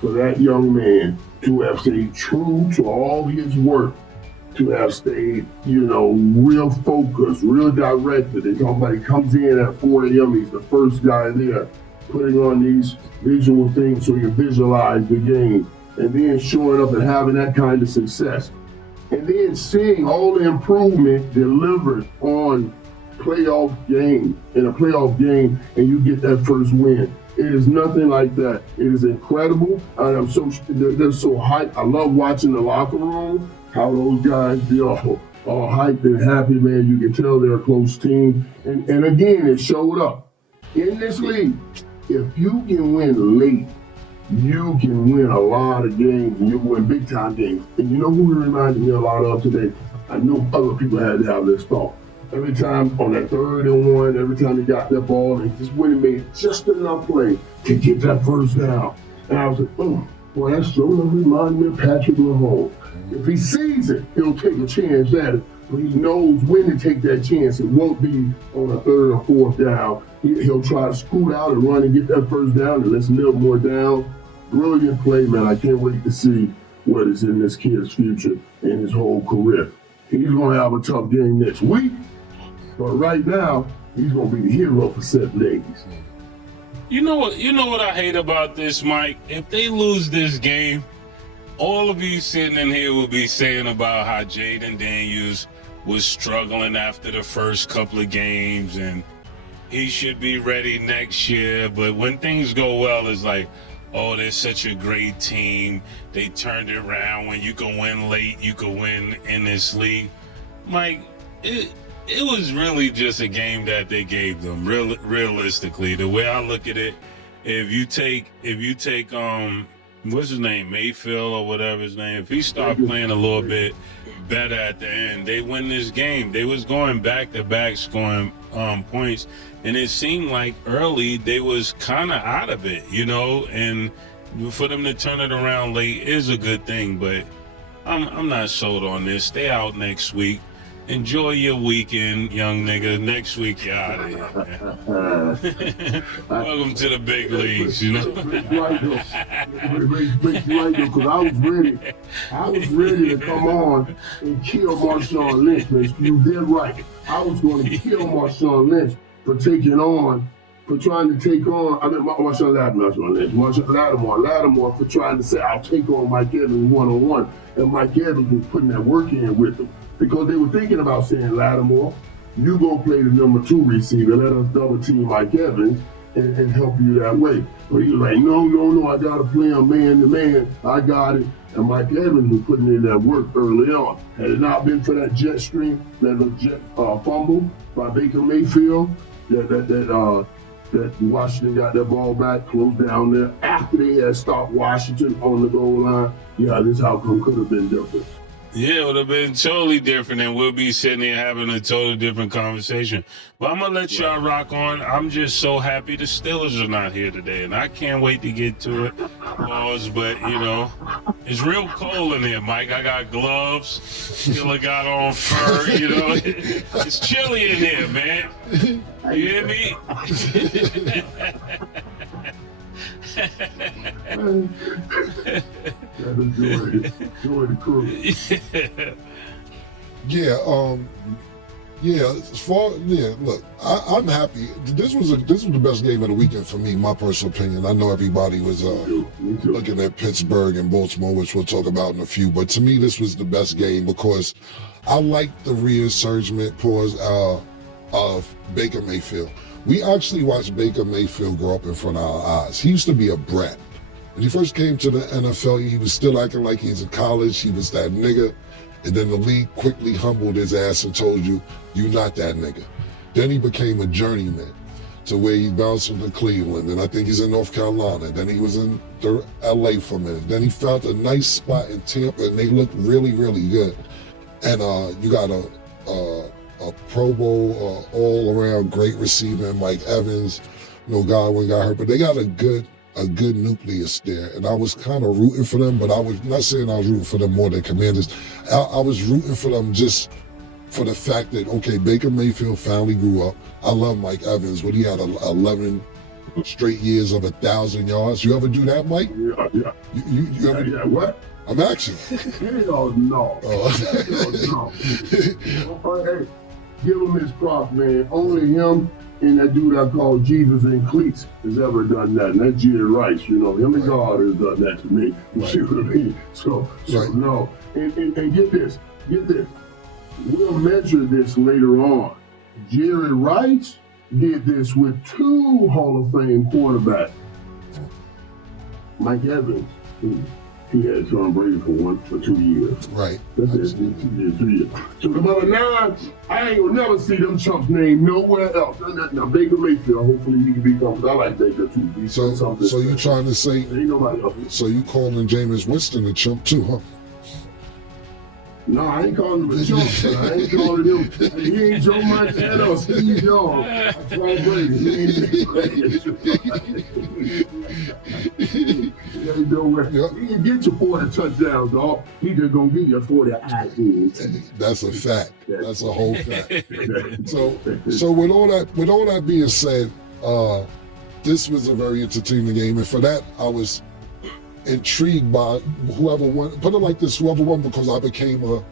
for that young man to have stayed true to all his work, to have stayed, real focused, real directed. And somebody comes in at 4 a.m., he's the first guy there, putting on these visual things so you visualize the game, and then showing up and having that kind of success. And then seeing all the improvement delivered on in a playoff game, and you get that first win. It is nothing like that. It is incredible. And they're so hyped. I love watching the locker room, how those guys be all hyped and happy, man. You can tell they're a close team. And again, it showed up. In this league, if you can win late, you can win a lot of games, and you win big-time games. And you know who it reminded me a lot of today? I know other people had to have this thought. Every time on that 3rd and 1, every time he got that ball, they just went and made just enough play to get that first down. And I was like, oh, boy, that sort of reminded me of Patrick Mahomes. If he sees it, he'll take a chance at it. But he knows when to take that chance. It won't be on a 3rd or 4th down. He'll try to scoot out and run and get that first down and let's a little more down. Brilliant play, man. I can't wait to see what is in this kid's future and his whole career. He's going to have a tough game next week. But right now, he's gonna be the hero for 7 days. You know what I hate about this, Mike? If they lose this game, all of you sitting in here will be saying about how Jaden Daniels was struggling after the first couple of games and he should be ready next year. But when things go well, it's like, oh, they're such a great team. They turned it around. When you can win late, you can win in this league. Mike, it was really just a game that they gave them. Realistically, the way I look at it, if you take what's his name, Mayfield or whatever his name, if he started playing a little bit better at the end, they win this game. They was going back to back scoring points, and it seemed like early they was kind of out of it, and for them to turn it around late is a good thing. But I'm not sold on this. Stay out next week. Enjoy your weekend, young nigga. Next week, you're out of here, man. Welcome to the big leagues, Right, because I was ready to come on and kill Marshawn Lynch, man. You did right. I was going to kill Marshawn Lynch for trying to take on, Lattimore for trying to say, I'll take on Mike Evans one-on-one. And Mike Evans was putting that work in with him. Because they were thinking about saying, Lattimore, you go play the number 2 receiver, let us double team Mike Evans and help you that way. But he was like, no, I got to play him man to man. I got it. And Mike Evans was putting in that work early on. Had it not been for that jet stream, that jet fumble by Baker Mayfield, that Washington got that ball back, close down there, after they had stopped Washington on the goal line, this outcome could have been different. Yeah, it would have been totally different, and we'll be sitting here having a totally different conversation. But I'm going to let y'all rock on. I'm just so happy the Steelers are not here today, and I can't wait to get to it. But, it's real cold in here, Mike. I got gloves. Still got on fur, It's chilly in here, man. You hear me? Enjoy the crew. Look, I'm happy. This was the best game of the weekend for me, my personal opinion. I know everybody was looking at Pittsburgh and Baltimore, which we'll talk about in a few, but to me this was the best game because I liked the resurgence of Baker Mayfield. We actually watched Baker Mayfield grow up in front of our eyes. He used to be a brat. When he first came to the NFL, he was still acting like he's in college. He was that nigga. And then the league quickly humbled his ass and told you, you're not that nigga. Then he became a journeyman to where he bounced to Cleveland. And I think he's in North Carolina. Then he was in LA for a minute. Then he found a nice spot in Tampa and they looked really, really good. And you got a Pro Bowl, all-around great receiver, Mike Evans. Godwin got hurt, but they got a good nucleus there. And I was kind of rooting for them, but I was not saying I was rooting for them more than Commanders. I was rooting for them just for the fact that, okay, Baker Mayfield finally grew up. I love Mike Evans, but he had 11 straight years of 1,000 yards. You ever do that, Mike? Yeah. You ever? Yeah, what? I'm asking. Hell no. Hell no. Hey, give him his props, man. Only him and that dude I call Jesus in cleats has ever done that. And that's Jerry Rice, you know. Him and God has done that to me. You see what I mean? So no. And get this. We'll measure this later on. Jerry Rice did this with 2 Hall of Fame quarterbacks. Mike Evans, he had Tom Brady for 2 years. Right. That's it. 2 years. So the other 9, I ain't gonna never see them chumps named nowhere else. Now Baker Mayfield, hopefully he can become, because I like Baker too. So you trying to say? Ain't nobody else. So you calling Jameis Winston a chump too, huh? No, I ain't calling him a chump. I ain't calling him. He ain't Joe Montana or Steve Young. I Tom Brady. He ain't nowhere. He can get you 40 touchdowns, dog. He just gonna give you 40 IQs. That's a fact. That's a whole fact. So with all that being said, this was a very entertaining game, and for that I was intrigued by whoever won. Put it like this: whoever won, because I became a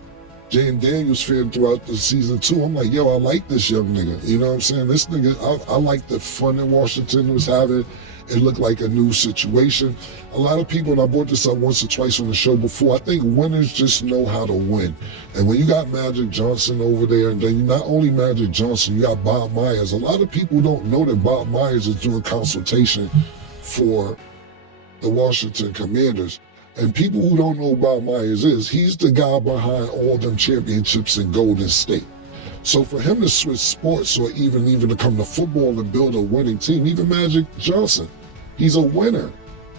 Jaden Daniels fan throughout the season too. I'm like, yo, I like this young nigga. You know what I'm saying? This nigga, I like the fun that Washington was having. It looked like a new situation. A lot of people, and I brought this up once or twice on the show before, I think winners just know how to win. And when you got Magic Johnson over there, and then you not only Magic Johnson, you got Bob Myers. A lot of people don't know that Bob Myers is doing consultation for the Washington Commanders. And people who don't know who Bob Myers is, he's the guy behind all them championships in Golden State. So for him to switch sports, or even to come to football and build a winning team, even Magic Johnson, he's a winner.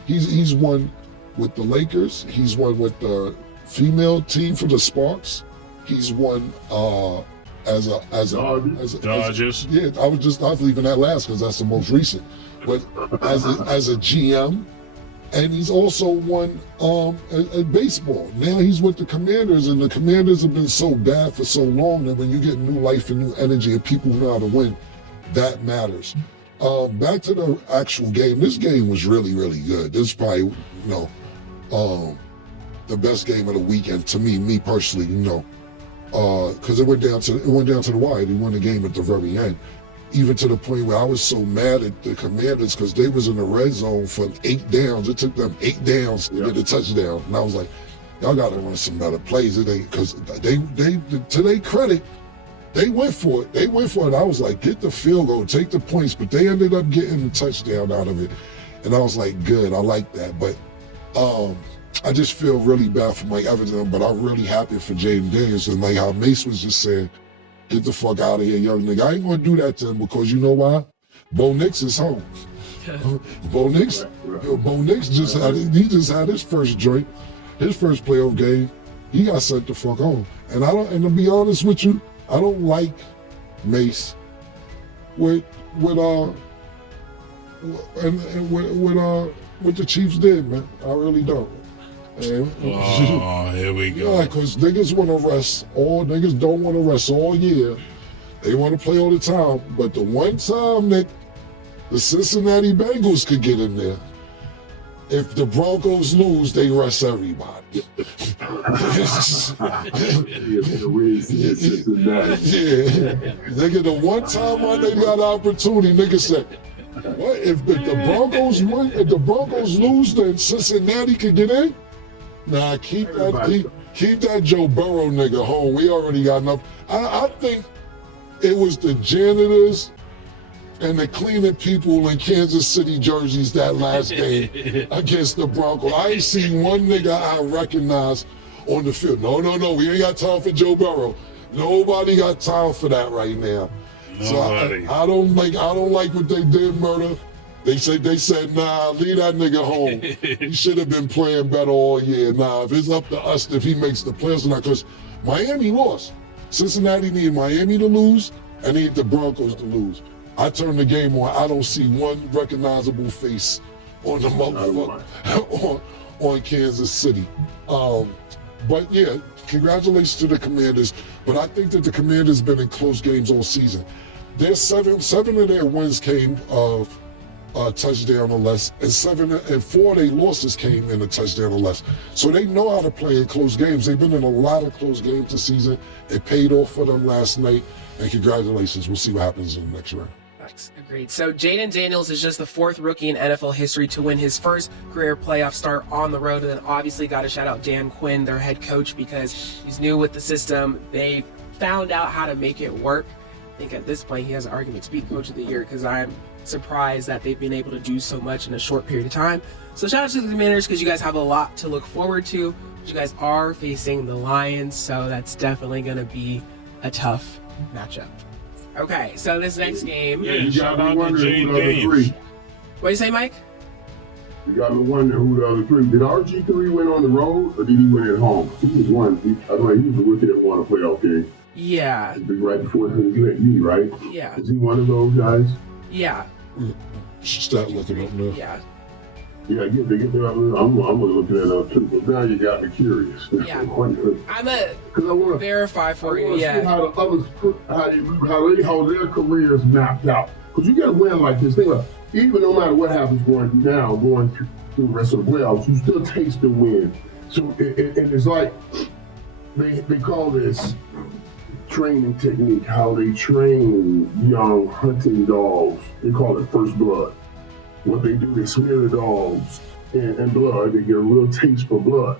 He's won with the Lakers. He's won with the female team for the Sparks. He's won as Dodgers. Yeah, I was leaving that last because that's the most recent. But as a GM. And he's also won at baseball. Now he's with the Commanders, and the Commanders have been so bad for so long that when you get new life and new energy and people who know how to win, that matters. Back to the actual game. This game was really, really good. This is probably, the best game of the weekend to me personally, because it went down to the wire. They won the game at the very end. Even to the point where I was so mad at the Commanders because they was in the red zone for 8 downs. It took them 8 downs to get a touchdown. And I was like, y'all got to run some better plays. Because they, to their credit, they went for it. I was like, get the field goal, take the points. But they ended up getting the touchdown out of it. And I was like, good, I like that. But I just feel really bad for Mike Evans, but I'm really happy for Jaden Daniels. And like how Mace was just saying, get the fuck out of here, young nigga. I ain't gonna do that to him because you know why? Bo Nix is home. Bo Nix just had his first joint, his first playoff game. He got sent the fuck home. And to be honest with you, I don't like Mace with the Chiefs did, man. I really don't. Here we go. Yeah, because niggas want to rest. Niggas don't want to rest all year. They want to play all the time. But the one time that the Cincinnati Bengals could get in there, if the Broncos lose, they rest everybody. Yeah, nigga, the one time when they got opportunity, nigga said, what if the Broncos win? If the Broncos lose, then Cincinnati could get in? Nah, keep that Joe Burrow nigga home. We already got enough. I think it was the janitors and the cleaning people in Kansas City jerseys that last game against the Broncos. I ain't seen one nigga I recognize on the field. No, we ain't got time for Joe Burrow. Nobody got time for that right now. Nobody. So I don't like what they did, Murder. They said, nah, leave that nigga home. He should have been playing better all year. Nah, if it's up to us if he makes the playoffs or not, because Miami lost. Cincinnati needed Miami to lose and needed the Broncos to lose. I turned the game on. I don't see one recognizable face on the motherfucker on Kansas City. But yeah, congratulations to the Commanders. But I think that the Commanders been in close games all season. Their seven of their wins came of touchdown or less, and 7 and 4 of their losses came in a touchdown or less. So they know how to play in close games. They've been in a lot of close games this season. It paid off for them last night, and congratulations. We'll see what happens in the next round. Agreed. So Jaden Daniels is just the 4th rookie in NFL history to win his first career playoff start on the road. And then obviously got to shout out Dan Quinn, their head coach, because he's new with the system. They found out how to make it work. I think at this point he has an argument to be coach of the year, because I'm surprised that they've been able to do so much in a short period of time. So shout out to the Commanders, because you guys have a lot to look forward to. You guys are facing the Lions, so that's definitely going to be a tough matchup. Okay, so this next game. Yeah, shout out to Jaden Daniels. What do you say, Mike? You got me wondering who the other 3. Did RG3 win on the road, or did he win at home? He was one. I mean, he was a rookie that won a playoff game. Yeah. Right before me, right? Yeah. Is he one of those guys? Yeah. Start looking up now. Yeah. Yeah, I'm gonna look that up too. But now you got me curious. Yeah. I'm gonna verify for you. See Yeah. how the others how their careers mapped out. Because you get a win like this. Think about it, even no matter what happens going through the rest of the playoffs, you still taste the win. So and it's like they call this training technique, how they train young hunting dogs. They call it first blood. What they do, they smear the dogs in blood. They get a real taste for blood.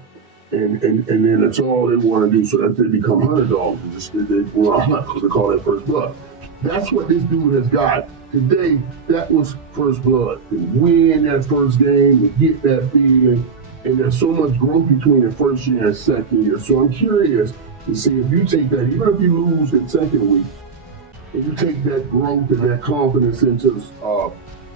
And then that's all they want to do, so that they become hunter dogs. They want to hunt, because they call that first blood. That's what this dude has got. Today, that was first blood. To win that first game, to get that feeling. And there's so much growth between the first year and second year. So I'm curious to see if you take that, even if you lose in second week, and you take that growth and that confidence into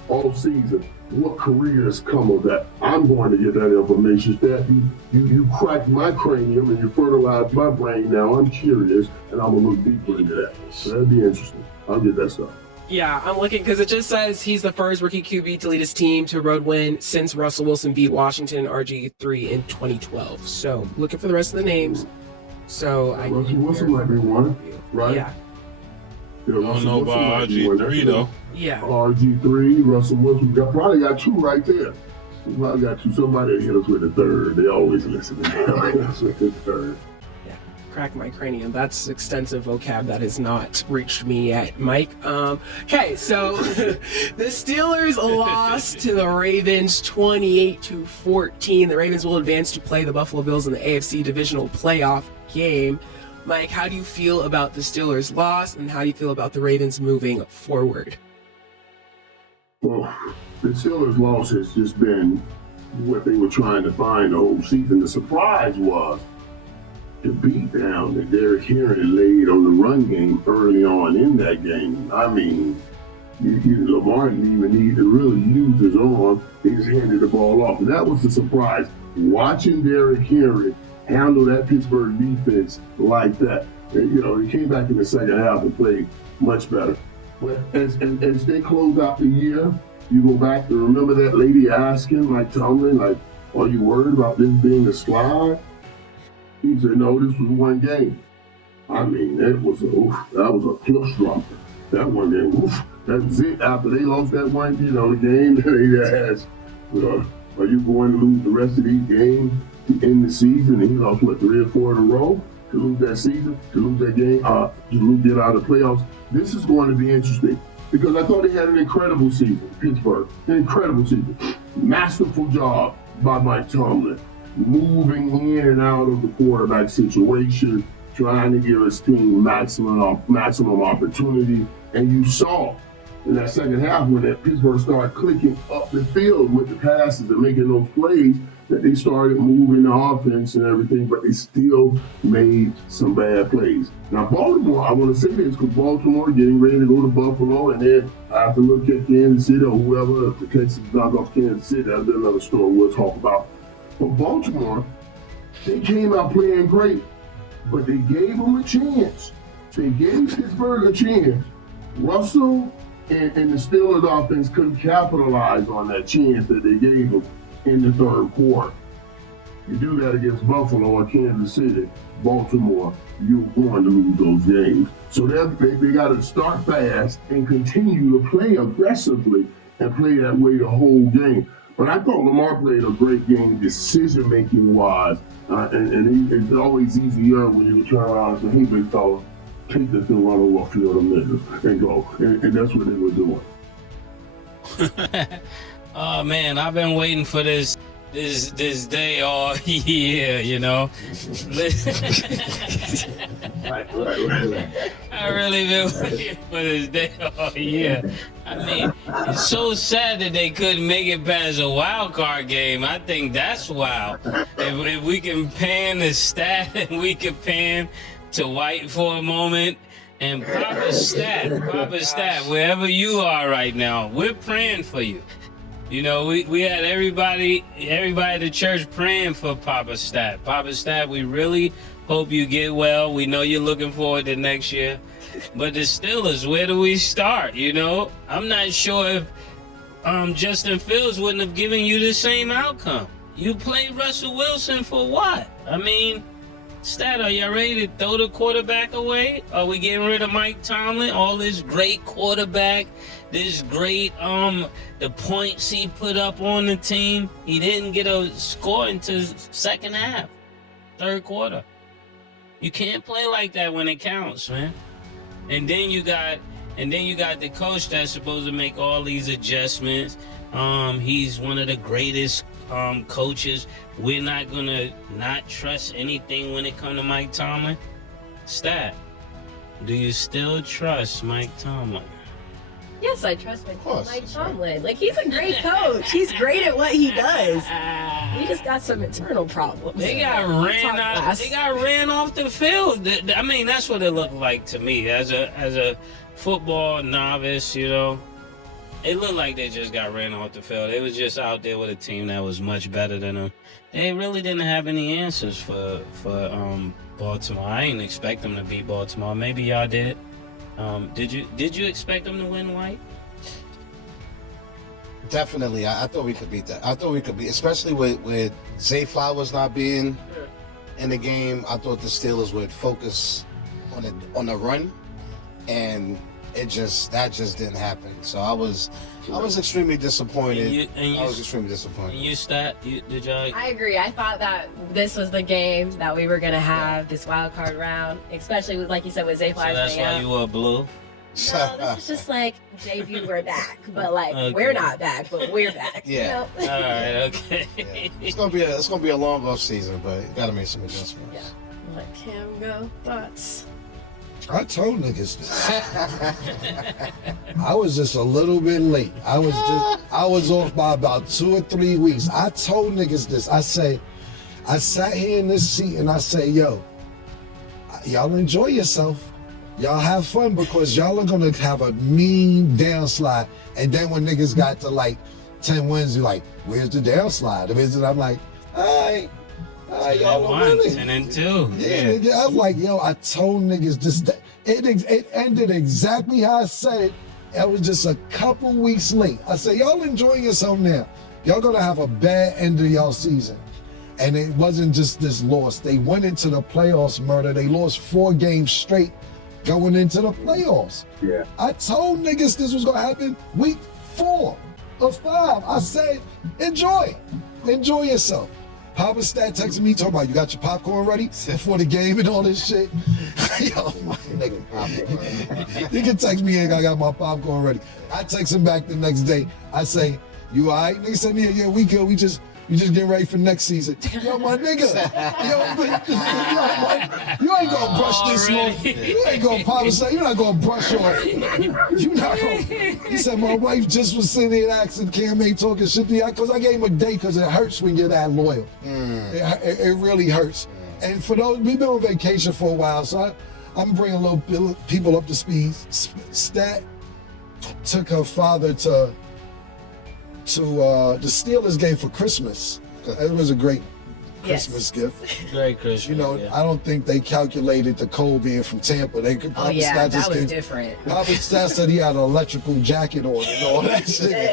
all season, what careers come of that? I'm going to get that information. That you cracked my cranium and you fertilized my brain. Now I'm curious, and I'm gonna look deeper into that. So that'd be interesting. I'll get that stuff. Yeah, I'm looking, because it just says he's the first rookie QB to lead his team to a road win since Russell Wilson beat Washington RG3 in 2012. So looking for the rest of the names. So I Russell Wilson might be one, right? Yeah. I don't know about RG3 though. Yeah. RG3, Russell Wilson, probably got 2 right there. We probably got 2. Somebody hit us with a 3rd. They always listen to me. Hit us with the 3rd. Yeah. Crack my cranium. That's extensive vocab that has not reached me yet, Mike. Okay, so the Steelers lost to the Ravens 28-14. The Ravens will advance to play the Buffalo Bills in the AFC divisional playoff game. Mike, how do you feel about the Steelers' loss, and how do you feel about the Ravens moving forward? Well, the Steelers' loss has just been what they were trying to find the whole season. The surprise was the beatdown that Derrick Henry laid on the run game early on in that game. I mean, Lamar didn't even need to really use his arm. He just handed the ball off. And that was the surprise. Watching Derrick Henry handle that Pittsburgh defense like that. And, he came back in the second half and played much better. But as they close out the year, you go back to remember that lady asking Mike Tomlin, are you worried about this being a slide? He said, no, this was one game. I mean, that was a cliff dropper. That one game, that's it. After they lost that one, the game that they asked, are you going to lose the rest of these games to end the season? And he lost, 3 or 4 in a row to lose that season, to lose that game, to get out of the playoffs. This is going to be interesting because I thought they had an incredible season, Pittsburgh, an incredible season. Masterful job by Mike Tomlin, moving in and out of the quarterback situation, trying to give his team maximum opportunity. And you saw in that second half when that Pittsburgh started clicking up the field with the passes and making those plays, that they started moving the offense and everything, but they still made some bad plays. Now, Baltimore, I want to say this because Baltimore getting ready to go to Buffalo, and then I have to look at Kansas City or whoever, if the Texans knock off Kansas City, that'll be another story we'll talk about. But Baltimore, they came out playing great, but they gave them a chance. They gave Pittsburgh a chance. Russell and the Steelers offense couldn't capitalize on that chance that they gave them in the third quarter. You do that against Buffalo or Kansas City, Baltimore, you're going to lose those games. So they got to start fast and continue to play aggressively and play that way the whole game. But I thought Lamar played a great game, decision-making wise, and it's always easier when you turn around and say, "Hey, big fella, take this and run over a few of them niggas and go," and that's what they were doing. Oh man, I've been waiting for this day all year, you know. Right. I really been waiting for this day all year. I mean, it's so sad that they couldn't make it past a wild card game. I think that's wild. If we can pan the stat and we can pan to White for a moment. And Papa Stat, wherever you are right now, we're praying for you. You know, we had everybody at the church praying for Papa Stat. Papa Stat, we really hope you get well. We know you're looking forward to next year. But the Steelers, where do we start, you know? I'm not sure if Justin Fields wouldn't have given you the same outcome. You played Russell Wilson for what? I mean, Stat, are y'all ready to throw the quarterback away? Are we getting rid of Mike Tomlin? All this great quarterback, this great the points he put up on the team. He didn't get a score until second half, third quarter. You can't play like that when it counts, man. And then you got the coach that's supposed to make all these adjustments. He's one of the greatest coaches. We're not gonna not trust anything when it comes to Mike Tomlin. Stat, do you still trust Mike Tomlin? Yes, I trust Mike Tomlin. Like, he's a great coach. He's great at what he does. We just got some internal problems. They got ran off the field. I mean, that's what it looked like to me as a football novice, you know. It looked like they just got ran off the field. They was just out there with a team that was much better than them. They really didn't have any answers for Baltimore. I didn't expect them to beat Baltimore. Maybe y'all did. Did you expect them to win, White? Definitely. I thought we could beat that. I thought we could beat, especially with Zay Flowers not being in the game. I thought the Steelers would focus on the run, and that just didn't happen. So I was extremely disappointed. I was extremely disappointed. And you Stat? Did y'all? I agree. I thought that this was the game that we were going to have, this wild card round, especially with, like you said, with Zay Flowers. So that's why you were blue? No, this is just like, JV, we're back. But, like, okay. We're not back, but we're back. Yeah. You know? All right, okay. Yeah. It's gonna be a long off season, but you gotta make some adjustments. Yeah. Let Cam go. Thoughts? I told niggas this. I was just a little bit late. I was off by about 2 or 3 weeks. I told niggas this. I sat here in this seat and I say, yo, y'all enjoy yourself. Y'all have fun because y'all are gonna have a mean downslide. And then when niggas got to like 10 wins, you're like, where's the downslide? I'm like, all right. Y'all are winning. 10-2. Yeah, I was like, yo, I told niggas this. It ended exactly how I said it. It was just a couple weeks late. I said, y'all enjoying yourself now. Y'all gonna have a bad end of y'all season. And it wasn't just this loss. They went into the playoffs, murder. They lost 4 games straight going into the playoffs. Yeah. I told niggas this was gonna happen week 4 of 5. I said, enjoy yourself. Papa Stat texted me talking about, you got your popcorn ready before the game and all this shit. Yo, nigga, he can text me, I got my popcorn ready. I text him back the next day. I say, you all right? Nigga said, yeah, we good. We just getting ready for next season. Yo, my nigga, you ain't gonna brush this off. You ain't gonna, Papa Stat, you're not gonna brush off. You not gonna. He said, my wife just was sitting there asking Cam ain't talking shit to you, because I gave him a day because it hurts when you're that loyal. It really hurts. And for those, we've been on vacation for a while, so I'm bringing a little people up to speed. Stat took her father to the Steelers game for Christmas. It was a great Christmas gift. Great Christmas. You know, I don't think they calculated the cold being from Tampa. They could. Oh yeah, that was different. Papa Stat said he had an electrical jacket on and all that shit.